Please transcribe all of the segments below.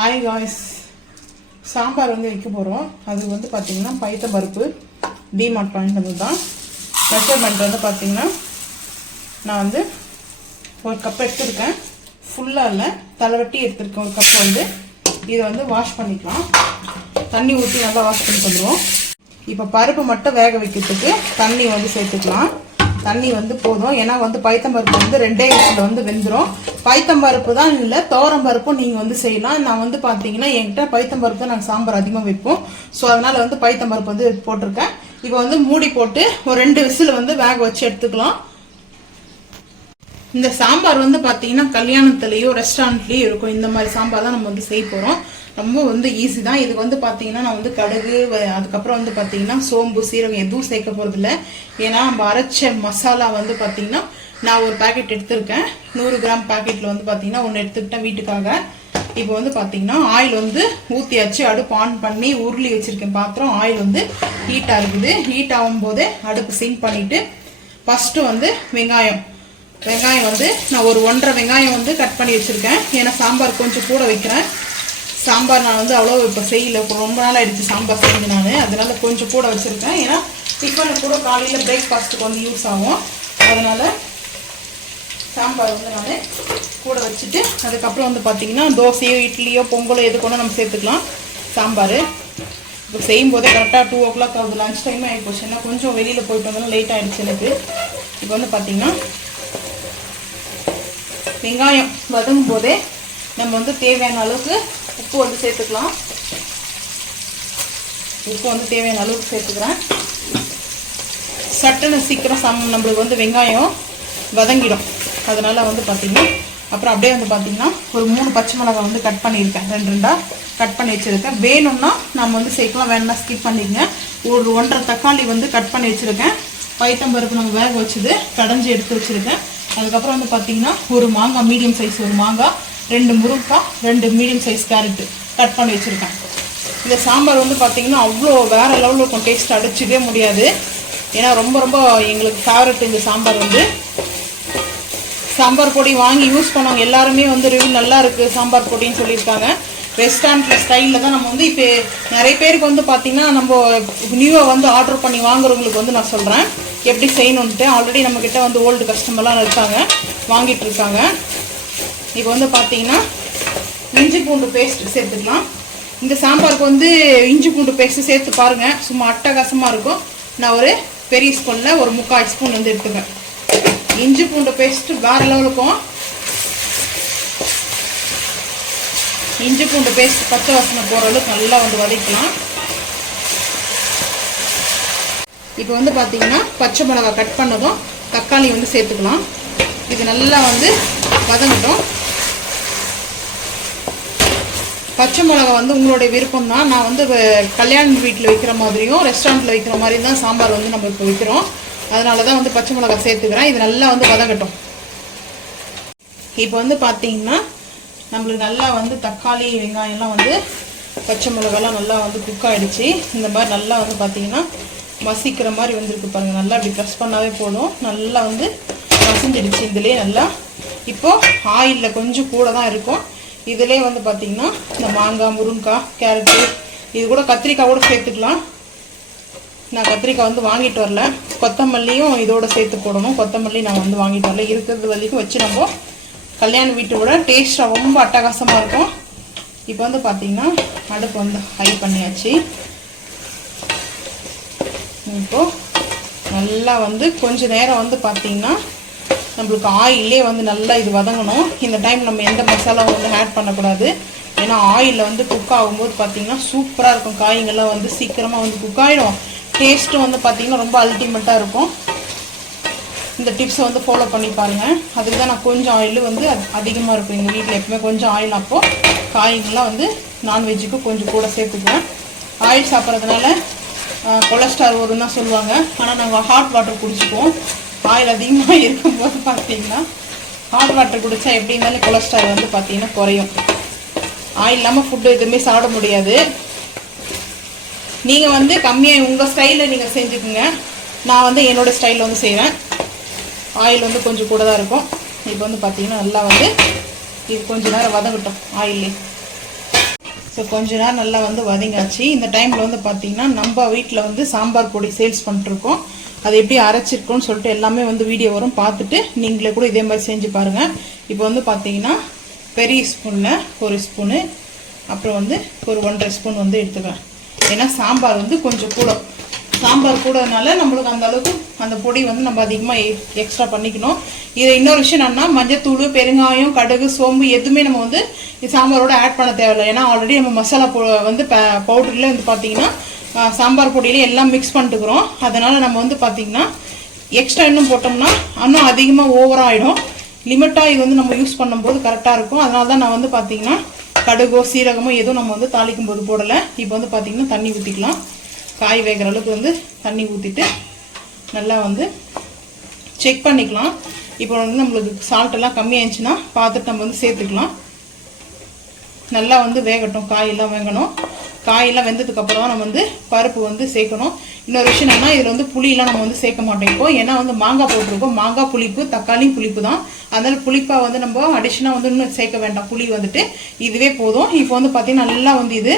Hi guys, sambar வந்து வைக்க போகிறோம். அது வந்து பார்த்திங்கன்னா பைத்தம் பருப்பு டிமார்ட் பண்ணிட்டு தான். மெஷர்மெண்ட் வந்து பார்த்திங்கன்னா நான் வந்து ஒரு கப் எடுத்துருக்கேன். ஃபுல்லாக இல்லை, தலைவட்டி எடுத்துருக்கேன் ஒரு கப். வந்து இதை வந்து வாஷ் பண்ணிக்கலாம். தண்ணி ஊற்றி நல்லா வாஷ் பண்ணி வந்துடுவோம். இப்போ பருப்பு மட்டும் வேக வைக்கிறதுக்கு தண்ணி வந்து சேர்த்துக்கலாம். தண்ணி வந்து போதும், ஏன்னா வந்து பைத்தம்பருப்பு வந்து 2 விசில் வந்து வெந்துடும். பைத்தம்பருப்பு தான் இல்லை, துவரம்பருப்பும் நீங்கள் வந்து செய்யலாம். நான் வந்து பார்த்தீங்கன்னா என்கிட்ட பைத்தம்பருப்பு தான் நாங்கள் சாம்பார் அதிகமாக வைப்போம். ஸோ அதனால் வந்து பைத்தம்பருப்பு வந்து போட்டிருக்கேன். இப்போ வந்து மூடி போட்டு ஒரு 2 விசில் வந்து வேக வச்சு எடுத்துக்கலாம். இந்த சாம்பார் வந்து பார்த்தீங்கன்னா கல்யாணத்துலேயோ ரெஸ்டாரண்ட்லேயோ இருக்கும். இந்த மாதிரி சாம்பார் தான் நம்ம வந்து செய்ய போகிறோம். ரொம்ப வந்து ஈஸி தான். இதுக்கு வந்து பார்த்தீங்கன்னா நான் வந்து கடுகு, அதுக்கப்புறம் வந்து பார்த்தீங்கன்னா சோம்பு, சீரகம் எதுவும் சேர்க்க போகிறதில்ல. ஏன்னா நம்ம அரைச்ச மசாலா வந்து பார்த்தீங்கன்னா நான் ஒரு பேக்கெட் எடுத்திருக்கேன். 100 கிராம் பேக்கெட்டில் வந்து பார்த்தீங்கன்னா ஒன்று எடுத்துக்கிட்டேன் வீட்டுக்காக. இப்போ வந்து பார்த்தீங்கன்னா ஆயில் வந்து ஊற்றியாச்சு. அடுப்பு ஆன் பண்ணி உருளி வச்சுருக்கேன் பாத்திரம். ஆயில் வந்து ஹீட்டாக இருக்குது. ஹீட் ஆகும் போதே அடுப்பு சிம் பண்ணிவிட்டு ஃபஸ்ட்டு வந்து வெங்காயம் வந்து நான் ஒரு 1.5 வெங்காயம் வந்து கட் பண்ணி வச்சுருக்கேன். ஏன்னா சாம்பார் கொஞ்சம் கூட வைக்கிறேன். சாம்பார் நான் வந்து அவ்வளோ இப்போ செய்யலை, ரொம்ப நாள் ஆயிடுச்சு சாம்பார் செஞ்சு நான். அதனால கொஞ்சம் கூட வச்சுருக்கேன். ஏன்னா டிஃபனில் கூட காலையில் பிரேக்ஃபாஸ்ட்டுக்கு வந்து யூஸ் ஆகும். அதனால் சாம்பார் வந்து நான் கூட வச்சுட்டு அதுக்கப்புறம் வந்து பார்த்திங்கன்னா தோசையோ இட்லியோ பொங்கலோ எது கூட நம்ம சேர்த்துக்கலாம். சாம்பார் இப்போ செய்யும் போதே கரெக்டாக 2 o'clock ஆகுது. லஞ்ச் டைமே ஆகிப்போச்சு. ஏன்னா கொஞ்சம் வெளியில் போயிட்டு வந்தாலும் லேட் ஆகிடுச்சு எனக்கு. இப்போ வந்து பார்த்திங்கன்னா வெங்காயம் வதங்கும் போதே நம்ம வந்து தேவையான அளவுக்கு உப்பு வந்து சேர்த்துக்கலாம். உப்பு வந்து தேவையான அளவுக்கு சேர்த்துக்கிறேன். சட்டுன்னு சீக்கிரம் நம்மளுக்கு வந்து வெங்காயம் வதங்கிடும். அதனால் வந்து பார்த்திங்கன்னா அப்புறம் அப்படியே வந்து பார்த்திங்கன்னா ஒரு 3 பச்சை மிளகாய் வந்து கட் பண்ணியிருக்கேன். 2 கட் பண்ணி வச்சுருக்கேன். வேணும்னா நம்ம வந்து சேர்க்கலாம், வேணும்னா ஸ்கிப் பண்ணிக்கங்க. ஒரு 1.5 தக்காளி வந்து கட் பண்ணி வச்சுருக்கேன். பைத்தம்பருப்பு நம்ம வேக வச்சுது கடைஞ்சி எடுத்து வச்சுருக்கேன். அதுக்கப்புறம் வந்து பார்த்திங்கன்னா ஒரு மாங்காய், மீடியம் சைஸ் ஒரு மாங்காய், 2 முருங்கைக்காய், 2 மீடியம் சைஸ் கேரட்டு கட் பண்ணி வச்சுருக்கேன். இந்த சாம்பார் வந்து பார்த்திங்கன்னா அவ்வளோ வேறு லெவலில் இருக்கும். டேஸ்ட் அடிச்சிக்கவே முடியாது. ஏன்னா ரொம்ப ரொம்ப எங்களுக்கு ஃபேவரட் இந்த சாம்பார். வந்து சாம்பார் பொடி வாங்கி யூஸ் பண்ணவங்க எல்லாருமே வந்து ரிவ்யூ நல்லா இருக்குது சாம்பார் பொடின்னு சொல்லியிருக்காங்க. ரெஸ்டாரண்ட்டில் ஸ்டைலில் தான் நம்ம வந்து இப்போ நிறைய பேருக்கு வந்து பார்த்திங்கன்னா நம்ம நியூவாக வந்து ஆர்டர் பண்ணி வாங்குறவங்களுக்கு வந்து நான் சொல்கிறேன் எப்படி செய்யணுன்ட்டு. ஆல்ரெடி நம்மக்கிட்ட வந்து ஓல்டு கஸ்டமர்லாம் இருக்காங்க, வாங்கிட்டு இருக்காங்க. இப்போ வந்து பார்த்தீங்கன்னா இஞ்சி பூண்டு பேஸ்ட் சேர்த்துக்கலாம். இந்த சாம்பாருக்கு வந்து இஞ்சி பூண்டு பேஸ்ட்டு சேர்த்து பாருங்கள், சும்மா அட்டகாசமாக இருக்கும். நான் ஒரு பெரிய ஸ்பூனில் ஒரு 3/4 ஸ்பூன் வந்து எடுத்துக்கிறேன். இஞ்சி பூண்டு பேஸ்ட்டு வேறு லெவலுக்கும். இஞ்சி பூண்டு பேஸ்ட் பச்சை வாசனை போகிற அளவுக்கு நல்லா வந்து வதக்கலாம். இப்போ வந்து பார்த்தீங்கன்னா பச்சை மிளகாய் கட் பண்ணதும் தக்காளி வந்து சேர்த்துக்கலாம். இது நல்லா வந்து வதங்கட்டும். பச்சை மிளகா வந்து உங்களுடைய விருப்பம் தான். நான் வந்து கல்யாண வீட்டில் வைக்கிற மாதிரியும் ரெஸ்டாரண்ட்டில் வைக்கிற மாதிரியும் தான் சாம்பார் வந்து நம்ம இப்போ வைக்கிறோம். அதனால தான் வந்து பச்சை மிளகா சேர்த்துக்கிறேன். இது நல்லா வந்து வதங்கட்டும். இப்போ வந்து பார்த்தீங்கன்னா நம்மளுக்கு நல்லா வந்து தக்காளி, வெங்காயம்லாம் வந்து பச்சை மிளகாலாம் நல்லா வந்து குக் ஆகிடுச்சு. இந்த மாதிரி நல்லா வந்து பார்த்தீங்கன்னா மசிக்கிற மாதிரி வந்துருக்கு பாருங்கள். நல்லா இப்படி ப்ரெஸ் பண்ணாவே போதும். நல்லா வந்து மசிஞ்சிடுச்சு இதுலேயே நல்லா. இப்போது ஆயிலில் கொஞ்சம் கூட தான் இருக்கும். இதிலே வந்து பார்த்திங்கன்னா இந்த மாங்காய், முருங்கைக்காய், கேரட்டு, இது கூட கத்திரிக்காய் கூட சேர்த்துக்கலாம். நான் கத்திரிக்காய் வந்து வாங்கிட்டு வரல. கொத்தமல்லியும் இதோட சேர்த்து போடணும். கொத்தமல்லி நான் வந்து வாங்கிட்டு வரல. இருக்கிறது வரைக்கும் வச்சு நம்ம கல்யாண வீட்டோட டேஸ்ட்டாக ரொம்ப அட்டகாசமாக இருக்கும். இப்போ வந்து பார்த்திங்கன்னா அடுப்பு வந்து ஹை பண்ணியாச்சு. இப்போது நல்லா வந்து கொஞ்சம் நேரம் வந்து பார்த்திங்கன்னா நம்மளுக்கு ஆயிலே வந்து நல்லா இது வதங்கணும். இந்த டைம் நம்ம எந்த மசாலாவும் வந்து ஆட் பண்ணக்கூடாது. ஏன்னா ஆயிலில் வந்து குக் ஆகும்போது பார்த்திங்கன்னா சூப்பராக இருக்கும். காய்கள்லாம் வந்து சீக்கிரமாக வந்து குக் ஆகிடும். டேஸ்ட்டும் வந்து பார்த்திங்கன்னா ரொம்ப அல்டிமேட்டாக இருக்கும். இந்த டிப்ஸை வந்து ஃபாலோ பண்ணி பாருங்கள். அதுக்கு தான் நான் கொஞ்சம் ஆயில் வந்து அதிகமாக இருக்கும் எங்கள் வீட்டில் எப்பவுமே. கொஞ்சம் ஆயில் அப்போது காய்கள்லாம் வந்து நான்வெஜ்ஜுக்கு கொஞ்சம் கூட சேர்த்துக்குவேன். ஆயில் சாப்பிட்றதுனால கொலஸ்ட்ரால் வரும்னு தான் சொல்லுவாங்க. ஆனால் நாங்கள் ஹாட் வாட்டர் குடிச்சிக்குவோம். ஆயில் அதிகமாக இருக்கும்போது பார்த்தீங்கன்னா ஹாட் வாட்டர் குடித்தா எப்படி இருந்தாலும் கொலஸ்ட்ரால் வந்து பார்த்திங்கன்னா குறையும். ஆயில் இல்லாமல் ஃபுட்டு எதுவுமே சாப்பிட முடியாது. நீங்கள் வந்து கம்மியாக உங்கள் ஸ்டைலில் நீங்கள் செஞ்சுக்குங்க. நான் வந்து என்னோடய ஸ்டைலில் வந்து செய்வேன். ஆயில் வந்து கொஞ்சம் கூட தான் இருக்கும். இப்போ வந்து பார்த்திங்கன்னா நல்லா வந்து இது கொஞ்சம் நேரம் வதங்கட்டும் ஆயிலே. ஸோ கொஞ்ச நேரம் நல்லா வந்து வதங்காச்சு. இந்த டைமில் வந்து பார்த்தீங்கன்னா நம்ம வீட்டில் வந்து சாம்பார் பொடி சேல்ஸ் பண்ணிட்டுருக்கோம். அது எப்படி அரைச்சிருக்கோன்னு சொல்லிட்டு எல்லாமே வந்து வீடியோ வரும், பார்த்துட்டு நீங்களே கூட இதே மாதிரி செஞ்சு பாருங்கள். இப்போ வந்து பார்த்தீங்கன்னா பெரிய ஸ்பூனில் 1 ஸ்பூனு, அப்புறம் வந்து ஒரு 1.5 ஸ்பூன் வந்து எடுத்துக்கலாம். ஏன்னா சாம்பார் வந்து கொஞ்சம் கூட, சாம்பார் கூடனால நம்மளுக்கு அந்த அளவுக்கு அந்த பொடி வந்து நம்ம அதிகமாக எக்ஸ்ட்ரா பண்ணிக்கணும். இது இன்னொரு விஷயம் என்னன்னா, மஞ்சத்தூள், பெருங்காயம், கடுகு, சோம்பு எதுவுமே நம்ம வந்து சாம்பாரோட ஆட் பண்ண தேவையில்லை. ஏன்னா ஆல்ரெடி நம்ம மசாலா வந்து பவுடரில் வந்து பார்த்தீங்கன்னா சாம்பார் பொடியில எல்லாம் மிக்ஸ் பண்ணிட்டுக்கிறோம். அதனால நம்ம வந்து பார்த்தீங்கன்னா எக்ஸ்ட்ரா இன்னும் போட்டோம்னா இன்னும் அதிகமாக ஓவராகிடும். லிமிட்டாக இது வந்து நம்ம யூஸ் பண்ணும்போது கரெக்டாக இருக்கும். அதனால தான் நான் வந்து பார்த்தீங்கன்னா கடுகோ சீரகமோ எதுவும் நம்ம வந்து தாளிக்கும் போது போடலை. இப்போ வந்து பார்த்தீங்கன்னா தண்ணி ஊற்றிக்கலாம். காய் வேகிற அளவுக்கு வந்து தண்ணி ஊற்றிட்டு நல்லா வந்து செக் பண்ணிக்கலாம். இப்போ வந்து நம்மளுக்கு சால்ட் எல்லாம் கம்மியாகிடுச்சுன்னா பார்த்துட்டு நம்ம வந்து சேர்த்துக்கலாம். நல்லா வந்து வேகட்டும், காயெல்லாம் வேகணும். காயெல்லாம் வெந்ததுக்கப்புறம் தான் நம்ம வந்து பருப்பு வந்து சேர்க்கணும். இன்னொரு விஷயம் என்னன்னா, இதில் வந்து புளியெல்லாம் நம்ம வந்து சேர்க்க மாட்டோம் இப்போ. ஏன்னா வந்து மாங்காய் போட்டிருக்கோம், மாங்காய் புளிப்பு, தக்காளி புளிப்பு தான். அதனால புளிப்பாக வந்து நம்ம அடிஷனாக வந்து இன்னும் சேர்க்க வேண்டாம். புளி வந்துட்டு இதுவே போதும். இப்போ வந்து பார்த்தீங்கன்னா நல்லா வந்து இது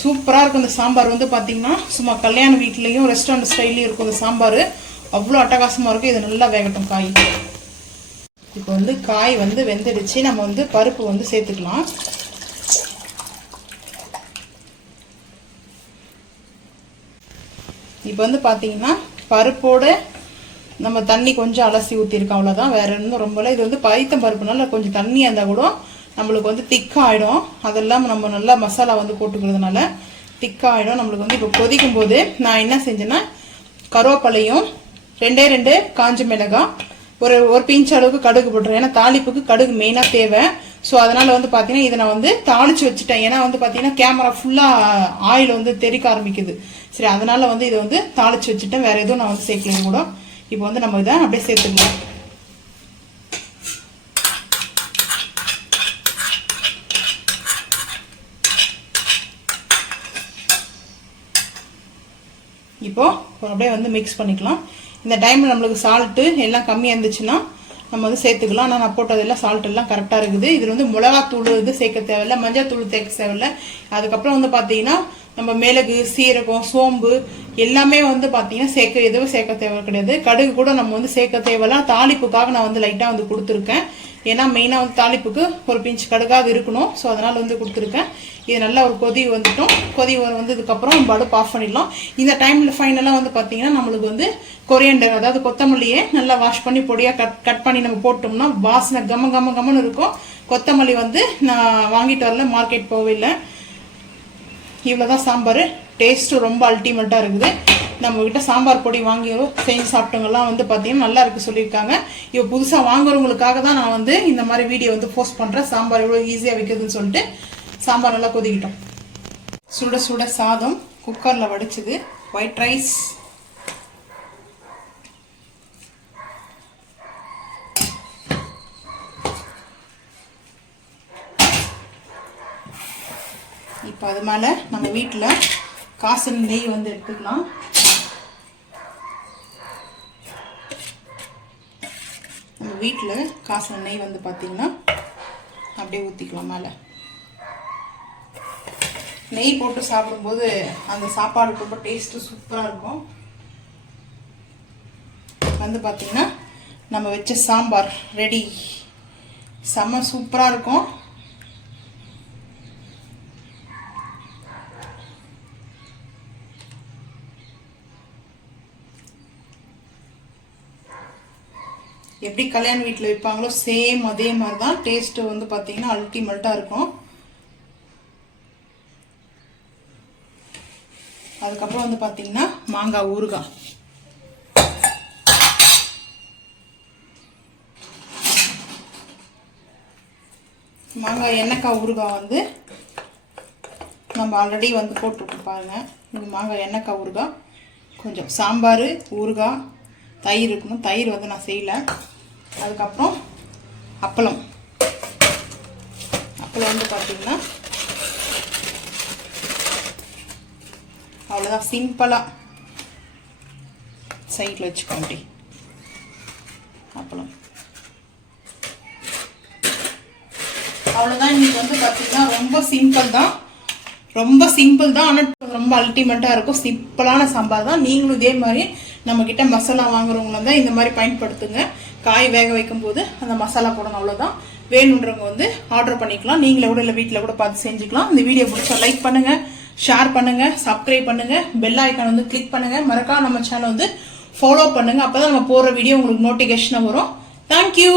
சூப்பராக இருக்கும். இந்த சாம்பார் வந்து பார்த்தீங்கன்னா சும்மா கல்யாண வீட்லேயும் ரெஸ்டாரண்ட் ஸ்டைல்லையும் இருக்கும். இந்த சாம்பார் அவ்வளோ அட்டகாசமாக இருக்கும். இது நல்லா வேகட்டும் காய். இப்போ வந்து காய் வந்து வெந்துடுச்சு. நம்ம வந்து பருப்பு வந்து சேர்த்துக்கலாம். இப்போ வந்து பார்த்தீங்கன்னா பருப்போட நம்ம தண்ணி கொஞ்சம் அலசி ஊற்றிருக்கோம், அவ்வளோதான். வேறு இன்னும் ரொம்பல. இது வந்து பைத்தம் பருப்புனால கொஞ்சம் தண்ணி இருந்தால் கூட நம்மளுக்கு வந்து திக்காகிடும். அதெல்லாம் நம்ம நல்லா மசாலா வந்து போட்டுக்கிறதுனால திக்காகிடும் நம்மளுக்கு வந்து. இப்போ கொதிக்கும் போது நான் என்ன செஞ்சேன்னா, கருவேப்பிலையும் 2 காஞ்ச மிளகாய், ஒரு பிஞ்ச் அளவுக்கு கடுகு போட்டுறேன். ஏன்னா தாளிப்புக்கு கடுகு மெயினாக தேவை. ஸோ அதனால் வந்து பார்த்தீங்கன்னா இதை நான் வந்து தாளித்து வச்சுட்டேன். ஏன்னா வந்து பார்த்தீங்கன்னா கேமரா ஃபுல்லாக ஆயில் வந்து தெறிக்க ஆரம்பிக்குது. சரி, அதனால் வந்து இதை வந்து தாளித்து வச்சுட்டேன். வேறு எதுவும் நான் வந்து சேர்க்கலைங்க கூட. இப்போ வந்து நம்ம இதை அப்படியே சேர்த்துக்கலாம். இப்போ அப்படியே வந்து மிக்ஸ் பண்ணிக்கலாம். இந்த டைமில் நம்மளுக்கு சால்ட்டு எல்லாம் கம்மியாக இருந்துச்சுன்னா நம்ம வந்து சேர்த்துக்கலாம். ஆனால் நான் போட்டதெல்லாம் சால்ட் எல்லாம் கரெக்டாக இருக்குது. இதில் வந்து மிளகாத்தூள் இது சேர்க்க தேவையில்லை, மஞ்சள் தூள் சேர்க்க தேவையில்லை. அதுக்கப்புறம் வந்து பார்த்தீங்கன்னா நம்ம மிளகு, சீரகம், சோம்பு எல்லாமே வந்து பார்த்தீங்கன்னா எதுவும் சேர்க்க தேவை கிடையாது. கடுகு கூட நம்ம வந்து சேர்க்க தேவையில்ல. தாளிப்புக்காக நான் வந்து லைட்டாக வந்து கொடுத்துருக்கேன். ஏன்னா மெயினாக வந்து தாளிப்புக்கு ஒரு பிஞ்ச் கடுகாது இருக்கணும். ஸோ அதனால் வந்து கொடுத்துருக்கேன். இது நல்லா ஒரு கொதி வந்துட்டோம். கொதி வந்ததுக்கப்புறம் நம்ம அடுப்பு ஆஃப் பண்ணிடலாம். இந்த டைமில் ஃபைனலாக வந்து பார்த்தீங்கன்னா நம்மளுக்கு வந்து கொரியண்டர், அதாவது கொத்தமல்லியை நல்லா வாஷ் பண்ணி பொடியாக கட் பண்ணி நம்ம போட்டோம்னா வாசனை கம்மன்னு இருக்கும். கொத்தமல்லி வந்து நான் வாங்கிட்டு வரல, மார்க்கெட் போகவில்லை. இவ்வளோதான் சாம்பார். டேஸ்ட்டு ரொம்ப அல்டிமேட்டாக இருக்குது. நம்மக்கிட்ட சாம்பார் பொடி வாங்கி செஞ்சு சாப்பிட்டவங்கலாம் வந்து பார்த்தீங்கன்னா நல்லா இருக்குது சொல்லியிருக்காங்க. இப்போ புதுசாக வாங்குறவங்களுக்காக தான் நான் வந்து இந்த மாதிரி வீடியோ வந்து போஸ்ட் பண்ணுறேன். சாம்பார் எவ்வளோ ஈஸியாக வைக்கிறதுன்னு சொல்லிட்டு. சாம்பார் நல்லா கொதிக்கிட்டோம். சுட சுட சாதம் குக்கரில் வடிச்சது, ஒயிட் ரைஸ், இப்போ அது மேலே நம்ம வீட்டில் காசன் நெய் வந்து எடுத்துக்கலாம். நம்ம வீட்டில் காசன் நெய் வந்து பார்த்திங்கன்னா அப்படியே ஊற்றிக்கலாம் மேலே. நெய் போட்டு சாப்பிடும்போது அந்த சாப்பாடு ரொம்ப டேஸ்ட்டு சூப்பராக இருக்கும். வந்து பார்த்திங்கன்னா நம்ம வச்ச சாம்பார் ரெடி. செம்ம சூப்பராக இருக்கும். எப்படி கல்யாண வீட்டில் வைப்பாங்களோ சேம் அதே மாதிரி தான். டேஸ்ட்டு வந்து பார்த்தீங்கன்னா அல்டிமேட்டாக இருக்கும். அதுக்கப்புறம் வந்து பார்த்தீங்கன்னா மாங்காய் ஊறுகாய். மாங்காய் எண்ணெய்க்காய் ஊறுகாய் வந்து நம்ம ஆல்ரெடி வந்து போட்டுவிட்டு பாருங்க. இது மாங்காய் எண்ணெய்க்காய் ஊறுகாய். கொஞ்சம் சாம்பார், ஊறுகாய், தயிர் இருக்கணும். தயிர் வந்து நான் செய்யலை. அதுக்கப்புறம் அப்பளம். அப்பளம் வந்து பார்த்தீங்கன்னா அவ்வளோதான், சிம்பிளாக சைடில் வச்சுக்கோண்டி அப்பளம். அவ்வளோதான். இன்னைக்கு வந்து பார்த்தீங்கன்னா ரொம்ப சிம்பிள் தான். ரொம்ப சிம்பிள் தான், ஆனால் ரொம்ப அல்டிமேட்டாக இருக்கும். சிம்பிளான சாம்பார் தான். நீங்களும் இதே மாதிரி நம்மக்கிட்ட மசாலா வாங்குறவங்கள தான் இந்த மாதிரி பயன்படுத்துங்க. காய் வேக வைக்கும் போது அந்த மசாலா போடணும், அவ்வளோதான். வேணுன்றவங்க வந்து ஆர்டர் பண்ணிக்கலாம். நீங்களே கூட இல்லை வீட்டில் கூட பார்த்து செஞ்சுக்கலாம். இந்த வீடியோ பிடிச்சா லைக் பண்ணுங்கள், ஷேர் பண்ணுங்கள், சப்ஸ்கிரைப் பண்ணுங்கள், பெல் ஐக்கான் வந்து கிளிக் பண்ணுங்கள். மறக்காம நம்ம சேனல் வந்து ஃபாலோ பண்ணுங்கள். அப்போ தான் நம்ம போடுற வீடியோ உங்களுக்கு நோட்டிஃபிகேஷனாக வரும். தேங்க்யூ.